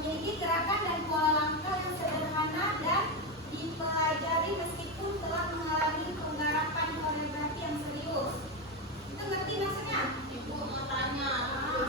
memiliki gerakan dan pola langkah yang sederhana dan dipelajari meskipun telah mengalami penggarapan koreografi yang serius. Itu ngerti maksudnya? Ibu mau tanya,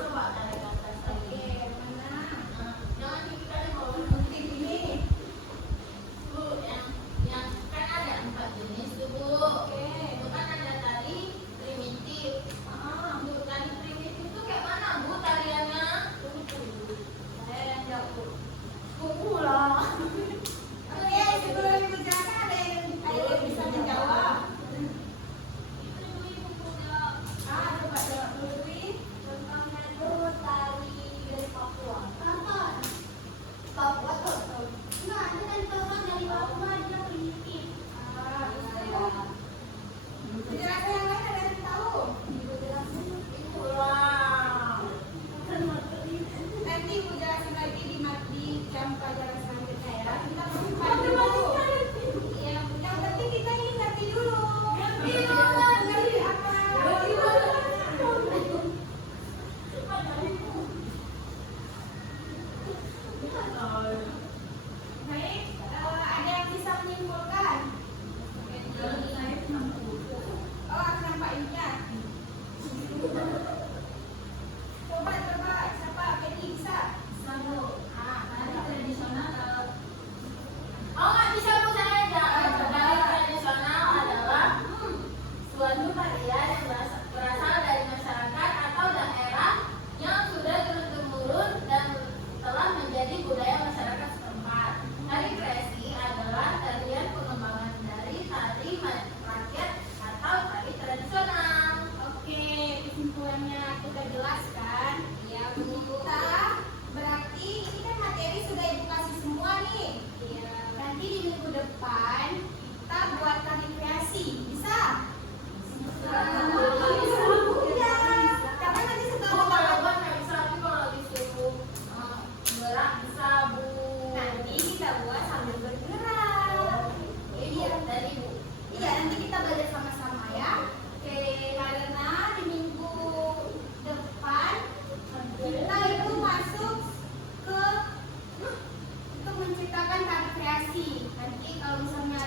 coba dari atas lagi. Mana? Jangan dikali mau Nanti ini. Bu, yang kan ada 4 jenis tuh Bu. Itu kan ada tari primitif. Bu, tari primitif itu kayak mana Bu tariannya? Saya yang jauh. Lah. Oke, sebelum ibu jelaskan ada yang bisa menjawab. Ibu punya Coba dulu Dwi. contohnya tuh tari dari Papua. Tonton. Papua tuh. Enggak, itu kan tonton dari Papua dia primitif. Penjelasan yang lain ada yang tahu? Ibu jelasin. Ibu lah. Nanti ibu jelasin lagi di jam pelajaran selanjutnya ya. Kita masih dulu. Iya, yang penting kita ini ngerti dulu. Ngerti apa? Baik, ada yang bisa menyimpulkan? Oh, aku nampak Yuda. Coba, siapa? Penny bisa? Tari tradisional. Oh nggak bisa Bu saya aja. Tari tradisional adalah suatu tarian yang berasal dari masyarakat atau daerah yang sudah turun-temurun dan telah menjadi budaya masyarakat setempat. Tari kreasi adalah tarian pengembangan dari tari rakyat atau tari tradisional. Oke, kesimpulannya kita jelaskan. Ya, Bu. Kita berarti ini kan materi sudah ibu kasih semua nih. Iya. Nanti di minggu depan kita buat tari kreasi. Bisa? Bisa. Iya. Karena nanti Bu setelah kalau buat nggak bisa, tapi kalau disuruh gerak bisa Bu. nanti kita buat sambil bergerak. Iya, dari Bu. Iya, nanti kita belajar sama-sama ya. Oke, karena di minggu depan kita itu masuk ke untuk menciptakan tari kreasi. Nanti kalau misalnya